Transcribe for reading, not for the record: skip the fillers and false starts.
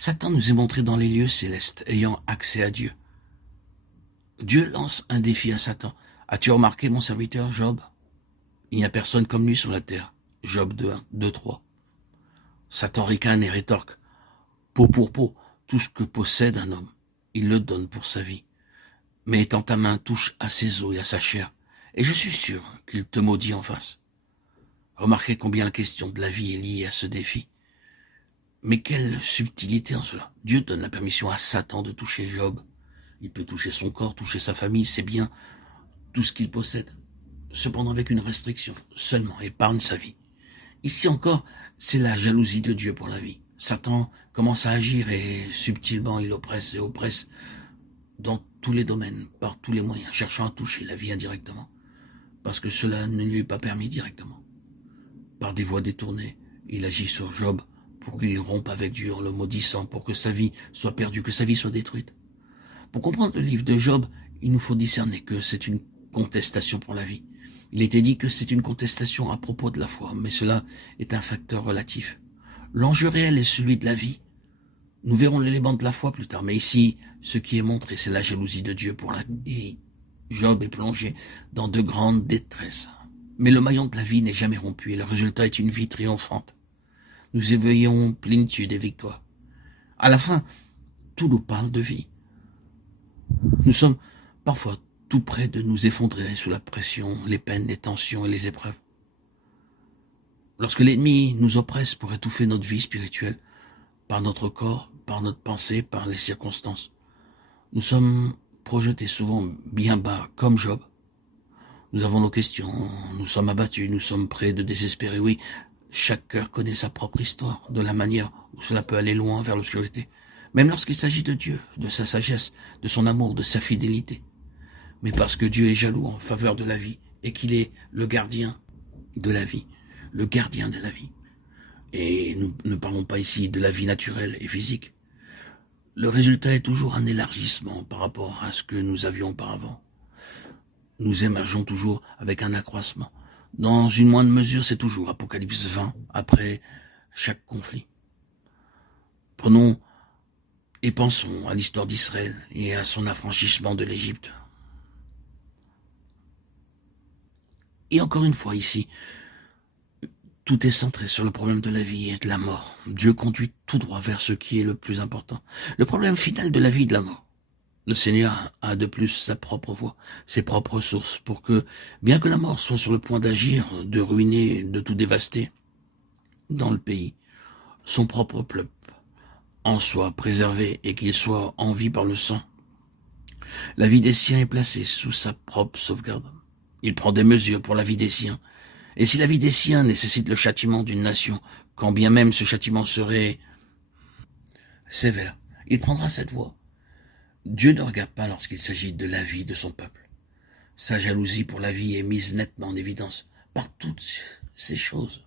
Satan nous est montré dans les lieux célestes, ayant accès à Dieu. Dieu lance un défi à Satan. As-tu remarqué mon serviteur Job? Il n'y a personne comme lui sur la terre. Job 2:1, 2:3. Satan ricane et rétorque. Peau pour peau, tout ce que possède un homme, il le donne pour sa vie. Mais étant ta main touche à ses os et à sa chair, et je suis sûr qu'il te maudit en face. Remarquez combien la question de la vie est liée à ce défi. Mais quelle subtilité en cela. Dieu donne la permission à Satan de toucher Job. Il peut toucher son corps, toucher sa famille, ses biens, tout ce qu'il possède. Cependant avec une restriction, seulement épargne sa vie. Ici encore, c'est la jalousie de Dieu pour la vie. Satan commence à agir et subtilement il oppresse et oppresse dans tous les domaines, par tous les moyens, cherchant à toucher la vie indirectement, parce que cela ne lui est pas permis directement. Par des voies détournées, il agit sur Job pour qu'il rompe avec Dieu en le maudissant, pour que sa vie soit perdue, que sa vie soit détruite. Pour comprendre le livre de Job, il nous faut discerner que c'est une contestation pour la vie. Il était dit que c'est une contestation à propos de la foi, mais cela est un facteur relatif. L'enjeu réel est celui de la vie. Nous verrons l'élément de la foi plus tard, mais ici, ce qui est montré, c'est la jalousie de Dieu pour la vie. Job est plongé dans de grandes détresses. Mais le maillon de la vie n'est jamais rompu et le résultat est une vie triomphante. Nous éveillons plénitude et victoire. À la fin, tout nous parle de vie. Nous sommes parfois tout près de nous effondrer sous la pression, les peines, les tensions et les épreuves. Lorsque l'ennemi nous oppresse pour étouffer notre vie spirituelle, par notre corps, par notre pensée, par les circonstances, nous sommes projetés souvent bien bas, comme Job. Nous avons nos questions, nous sommes abattus, nous sommes près de désespérer. Oui, chaque cœur connaît sa propre histoire, de la manière où cela peut aller loin vers l'obscurité. Même lorsqu'il s'agit de Dieu, de sa sagesse, de son amour, de sa fidélité. Mais parce que Dieu est jaloux en faveur de la vie et qu'il est le gardien de la vie, le gardien de la vie. Et nous ne parlons pas ici de la vie naturelle et physique. Le résultat est toujours un élargissement par rapport à ce que nous avions auparavant. Nous émergeons toujours avec un accroissement. Dans une moindre mesure, c'est toujours Apocalypse 20, après chaque conflit. Prenons et pensons à l'histoire d'Israël et à son affranchissement de l'Égypte. Et encore une fois ici, tout est centré sur le problème de la vie et de la mort. Dieu conduit tout droit vers ce qui est le plus important. Le problème final de la vie et de la mort. Le Seigneur a de plus sa propre voie, ses propres ressources, pour que, bien que la mort soit sur le point d'agir, de ruiner, de tout dévaster dans le pays, son propre peuple en soit préservé et qu'il soit en vie par le sang. La vie des siens est placée sous sa propre sauvegarde. Il prend des mesures pour la vie des siens. Et si la vie des siens nécessite le châtiment d'une nation, quand bien même ce châtiment serait sévère, il prendra cette voie. Dieu ne regarde pas lorsqu'il s'agit de la vie de son peuple. Sa jalousie pour la vie est mise nettement en évidence par toutes ces choses.